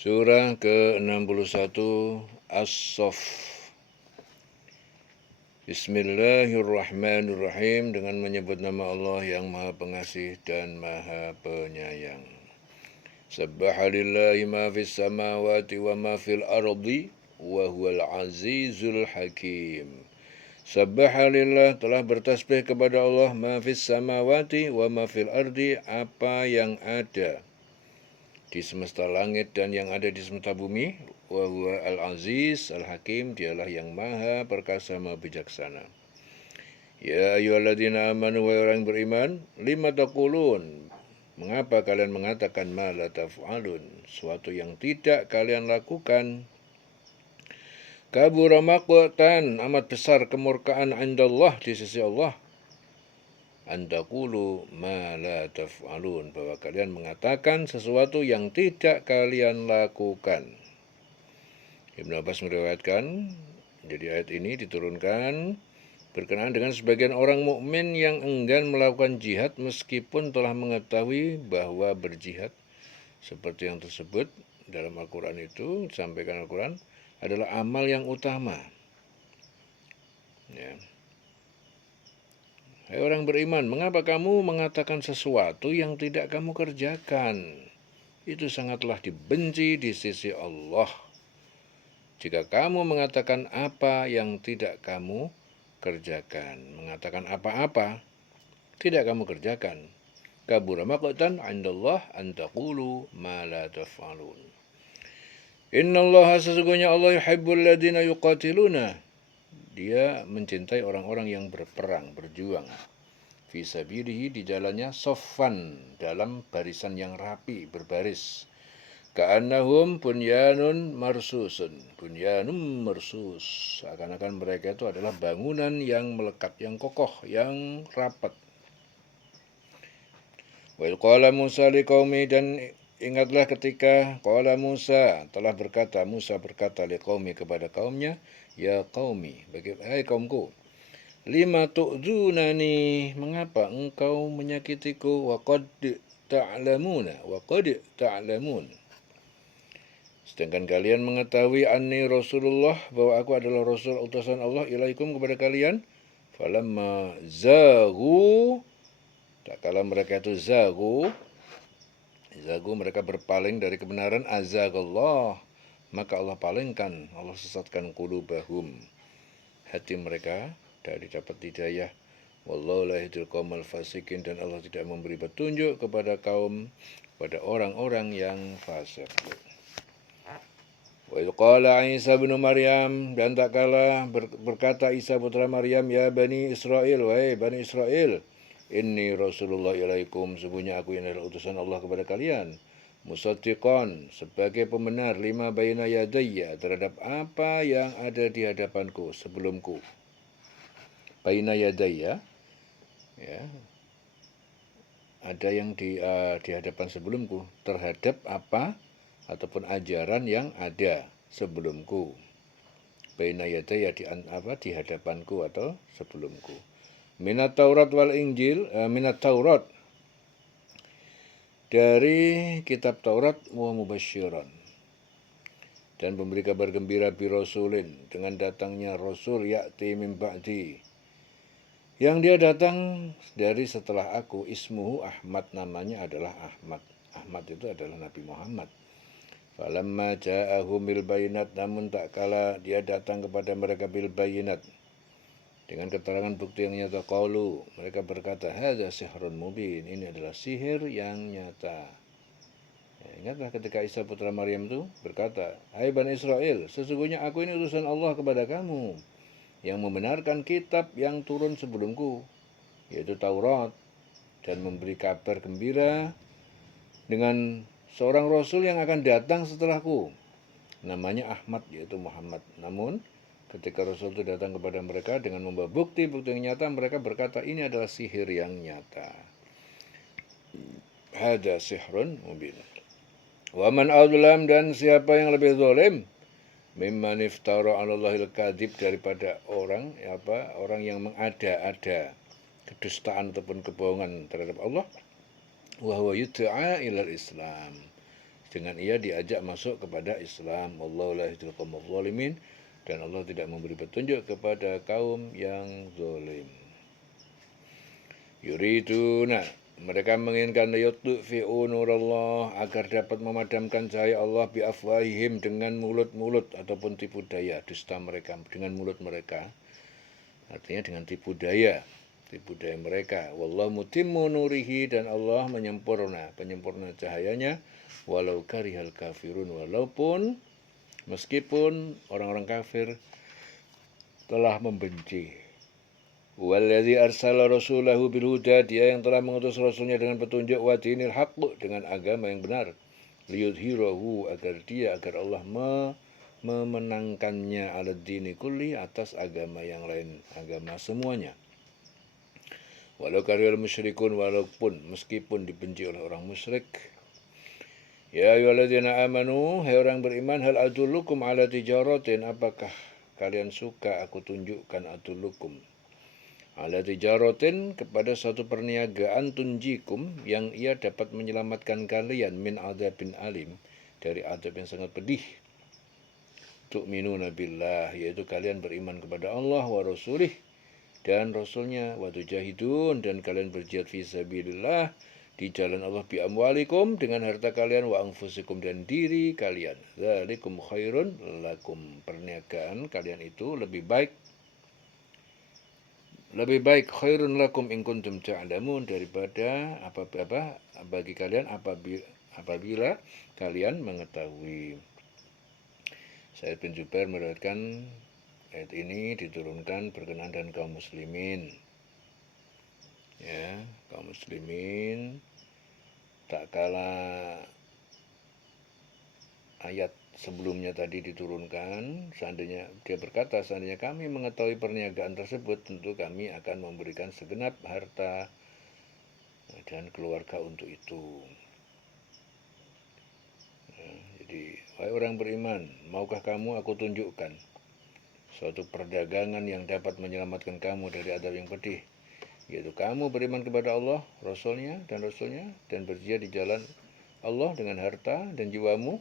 Surah ke-61 As-Saff. Bismillahirrahmanirrahim, dengan menyebut nama Allah yang Maha Pengasih dan Maha Penyayang. Sabbaha lillahi ma fis samawati wa ma fil ardi wa huwal azizul hakim. Sabbaha lillah, telah bertasbih kepada Allah, ma fis samawati wa ma fil ardi, apa yang ada di semesta langit dan yang ada di semesta bumi. Wa huwa al-aziz al-hakim, dialah yang maha perkasa, maha bijaksana. Ya ayyuhalladzina amanu, wa orang beriman, lima taqulun, mengapa kalian mengatakan ma la taf'alun, suatu yang tidak kalian lakukan. Kabura maqtan, amat besar kemurkaan, indallah, di sisi Allah, antaqulu ma la taf'alun, bahwa kalian mengatakan sesuatu yang tidak kalian lakukan. Ibnu Abbas meriwayatkan, jadi ayat ini diturunkan berkenaan dengan sebagian orang mukmin yang enggan melakukan jihad meskipun telah mengetahui bahwa berjihad seperti yang tersebut dalam Al-Quran itu, disampaikan Al-Quran, adalah amal yang utama. Ya. Hai orang beriman, mengapa kamu mengatakan sesuatu yang tidak kamu kerjakan? Itu sangatlah dibenci di sisi Allah. Jika kamu mengatakan apa yang tidak kamu kerjakan, mengatakan apa-apa tidak kamu kerjakan. Kabura maqtan 'indallah an taqulu ma la taf'alun. Innallaha, sesungguhnya Allah, yuhibbul ladzina yuqatiluna, dia mencintai orang-orang yang berperang, berjuang, fi sabilihi, di jalannya, soffan, dalam barisan yang rapi, berbaris. Ka'annahum bunyanun marsusun, bunyanum marsus, seakan-akan mereka itu adalah bangunan yang melekat, yang kokoh, yang rapat. Wa qala Musa liqaumi, dan ingatlah ketika qala Musa, telah berkata Musa berkata liqaumi, kepada kaumnya, ya qaumi, hai kaumku, lima tu'dzunani, mengapa engkau menyakitiku, wa qad ta'lamun, sedangkan kalian mengetahui, anni Rasulullah, bahwa aku adalah Rasul utusan Allah, ilaikum, kepada kalian. Falamma zaghu, tak kala mereka itu zaghu, mereka berpaling dari kebenaran, azagallah, maka Allah palingkan, Allah sesatkan, qulubahum, hati mereka, dari dapat hidayah. Wallahu la yahdil qaumal fasikin, dan Allah tidak memberi petunjuk kepada orang-orang yang fasik. Wa qala Isa bin Maryam, dan tak kala berkata Isa putra Maryam, ya Bani Israel, wahai Bani Israel, inni Rasulullah ilaikum, sesungguhnya aku yang adalah utusan Allah kepada kalian, musaddiqan, sebagai pembenar, lima baina yadayya, terhadap apa yang ada di hadapanku, sebelumku. Baina yadayya, ya, ada yang di hadapan sebelumku, terhadap apa ataupun ajaran yang ada sebelumku. Baina yadayya, di hadapanku atau sebelumku. Minat Taurat wal Injil, minat Taurat, dari kitab Taurat, wa mubasyiran, dan memberi kabar gembira, bi rasulin, dengan datangnya Rasul, ya'ti min ba'di, yang dia datang dari setelah aku, ismuhu Ahmad, namanya adalah Ahmad. Ahmad itu adalah Nabi Muhammad. Falamma ja'ahum bil bayinat, namun tak kala dia datang kepada mereka bil bayinat, dengan keterangan bukti yang nyata, qalu, mereka berkata, hadza sihrun mubin, ini adalah sihir yang nyata. Ya, ingatlah ketika Isa putra Maryam itu berkata, hai Bani Israel, sesungguhnya aku ini utusan Allah kepada kamu, yang membenarkan kitab yang turun sebelumku, yaitu Taurat, dan memberi kabar gembira dengan seorang Rasul yang akan datang setelahku, namanya Ahmad, yaitu Muhammad. Namun ketika Rasul itu datang kepada mereka dengan membawa bukti-bukti yang nyata, mereka berkata, ini adalah sihir yang nyata. Hada sihrun mubin. Wa man adlam, dan siapa yang lebih zalim, mimman iftara 'alallahil kadzib, daripada orang yang mengada-ada kedustaan ataupun kebohongan terhadap Allah. Wa huwa yud'a ilal Islam, Dengan ia diajak masuk kepada Islam. Wallahu la yahdil qaumaz zalimin, dan Allah tidak memberi petunjuk kepada kaum yang zalim. Yuriduna, mereka menginginkan yutfi'u nurallah, agar dapat memadamkan cahaya Allah bi afwahihim, dengan mulut-mulut ataupun tipu daya dusta mereka dengan mulut mereka. Artinya dengan tipu daya mereka. Wallahu mutimmu nurihi, dan Allah penyempurna cahayanya, walau karihal kafirun, walaupun meskipun orang-orang kafir telah membenci. Wallazi arsala rasulahu bil huda, dia yang telah mengutus rasulnya dengan petunjuk, wa dinil haqq, dengan agama yang benar, liyudhirahu, agar Allah memenangkannya, ala dini kulli, atas agama yang lain, agama semuanya. Walau karihal musyrikun, walaupun meskipun dibenci oleh orang musyrik. Ya ayyuhalladzina amanu, hai orang beriman, hal adullukum ala tijaratin, apakah kalian suka aku tunjukkan, adullukum ala tijaratin, kepada suatu perniagaan, tunjikum, yang ia dapat menyelamatkan kalian, min adzabin alim, dari azab yang sangat pedih. Tu'minuna billah, yaitu kalian beriman kepada Allah, wa rasulih, dan rasulnya, wa tujahidun, dan kalian berjihad fi sabilillah, di jalan Allah, bi amwalikum, dengan harta kalian, wa anfusikum, dan diri kalian. Dzalikum khairun lakum, perniagaan kalian itu lebih baik khairun lakum in kuntum ta'lamun, daripada apa bagi kalian apabila kalian mengetahui. Sa'id bin Jubair meriwayatkan ayat ini diturunkan berkenaan dengan kaum muslimin. Ya, kaum muslimin tak kala ayat sebelumnya tadi diturunkan, seandainya dia berkata, seandainya kami mengetahui perniagaan tersebut, tentu kami akan memberikan segenap harta dan keluarga untuk itu. Ya, jadi, wahai orang beriman, maukah kamu aku tunjukkan suatu perdagangan yang dapat menyelamatkan kamu dari azab yang pedih, yaitu kamu beriman kepada Allah, Rasulnya, dan berjihad di jalan Allah dengan harta dan jiwamu.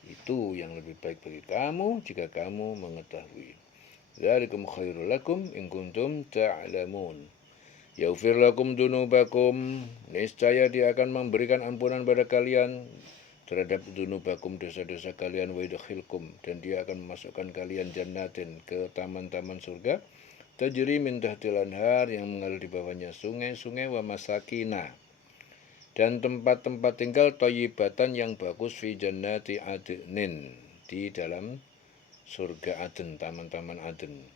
Itu yang lebih baik bagi kamu jika kamu mengetahui. Dzalikum khairul lakum in kuntum ta'lamun. Yaghfir lakum dunubakum, niscaya dia akan memberikan ampunan pada kalian terhadap dunubakum, dosa-dosa kalian, wa yudkhilkum, dan dia akan memasukkan kalian jannatin, ke taman-taman surga, tajri min tahtil anhar, yang mengalir di bawahnya sungai-sungai, wa masakina, dan tempat-tempat tinggal thayyibatan, yang bagus, fi jannati adnin, di dalam surga Aden, taman-taman Aden.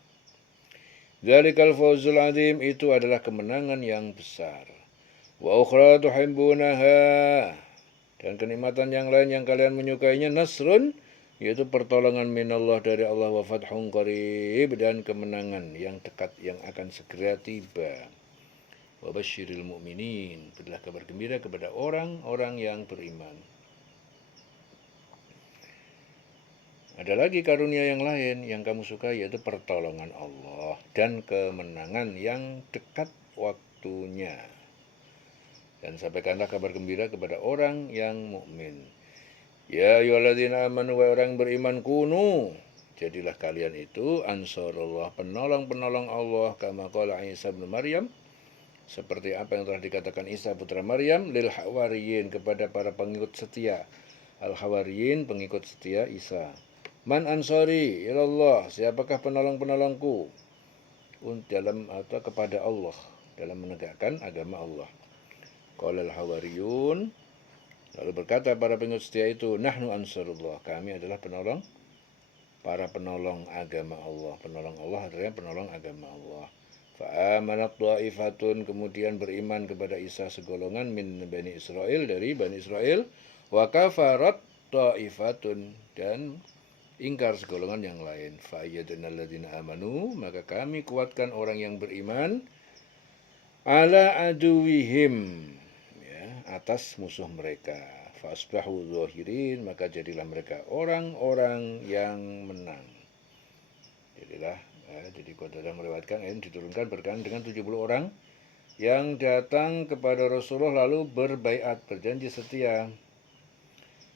Dzalikal fawzul azim, itu adalah kemenangan yang besar. Wa ukhra tuhibbunaha, dan kenikmatan yang lain yang kalian menyukainya, nasrun, yaitu pertolongan minallah, dari Allah, wa fathun qarib, dan kemenangan yang dekat yang akan segera tiba. Wa basyiril mu'minin, berilah kabar gembira kepada orang-orang yang beriman. Ada lagi karunia yang lain yang kamu suka, yaitu pertolongan Allah dan kemenangan yang dekat waktunya. Dan sampaikanlah kabar gembira kepada orang yang mukmin. Ya ayyuhalladzina amanu, wa orang beriman, kunu, jadilah kalian itu ansarullah, penolong-penolong Allah, kama qala Isa bin Maryam, seperti apa yang telah dikatakan Isa putra Maryam, lil hawariyin, kepada para pengikut setia. Al hawariyin, pengikut setia Isa. Man ansari ilallah, siapakah penolong-penolongku dalam atau kepada Allah, dalam menegakkan agama Allah. Qala al hawariyun, lalu berkata para pengikut setia itu, nahnu ansarullah, kami adalah para penolong agama Allah. Penolong Allah adalah penolong agama Allah. Fa'amanat ta'ifatun, kemudian beriman kepada Isa segolongan, min Bani Israel, dari Bani Israel, wa kafarat ta'ifatun, dan ingkar segolongan yang lain. Fa'ayyadna alladzina amanu, maka kami kuatkan orang yang beriman, ala aduwihim, ya, atas musuh mereka. Fa'asbahu zahirin, maka jadilah mereka orang-orang yang menang. Jadi Qatadah meriwayatkan, ayat diturunkan berkenaan dengan 70 orang yang datang kepada Rasulullah lalu berbaiat, berjanji setia.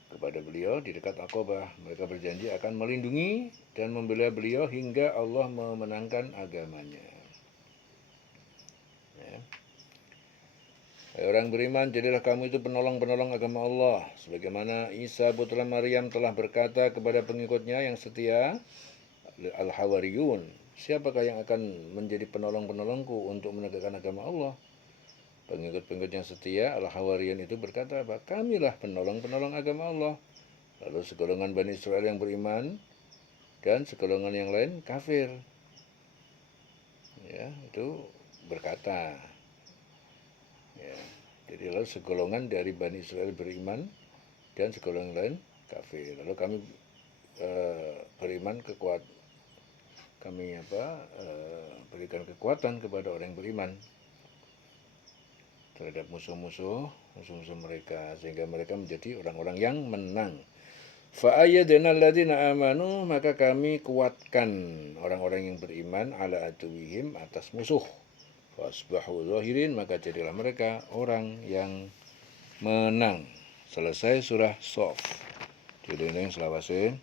kepada beliau di dekat Aqabah. Mereka berjanji akan melindungi dan membela beliau hingga Allah memenangkan agamanya. Ya. Hai orang beriman, jadilah kamu itu penolong-penolong agama Allah. Sebagaimana Isa putra Maryam telah berkata kepada pengikutnya yang setia, Al-Hawariyun, siapakah yang akan menjadi penolong-penolongku untuk menegakkan agama Allah? Pengikut-pengikut yang setia, Al-Hawariyun itu berkata, kamilah penolong-penolong agama Allah. Lalu segolongan Bani Israel yang beriman dan segolongan yang lain kafir. Ya, itu berkata. Ya, jadi lalu segolongan dari Bani Israel beriman dan segolongan lain kafir. Lalu kami beriman berikan kekuatan kepada orang yang beriman terhadap musuh-musuh mereka, sehingga mereka menjadi orang-orang yang menang. Fa'ayyadna alladziina amanu, maka kami kuatkan orang-orang yang beriman ala aduwihim, atas musuh. Fasbahu zahirin, maka jadilah mereka orang yang menang. Selesai surah Shaf. Jadi ini selawasin.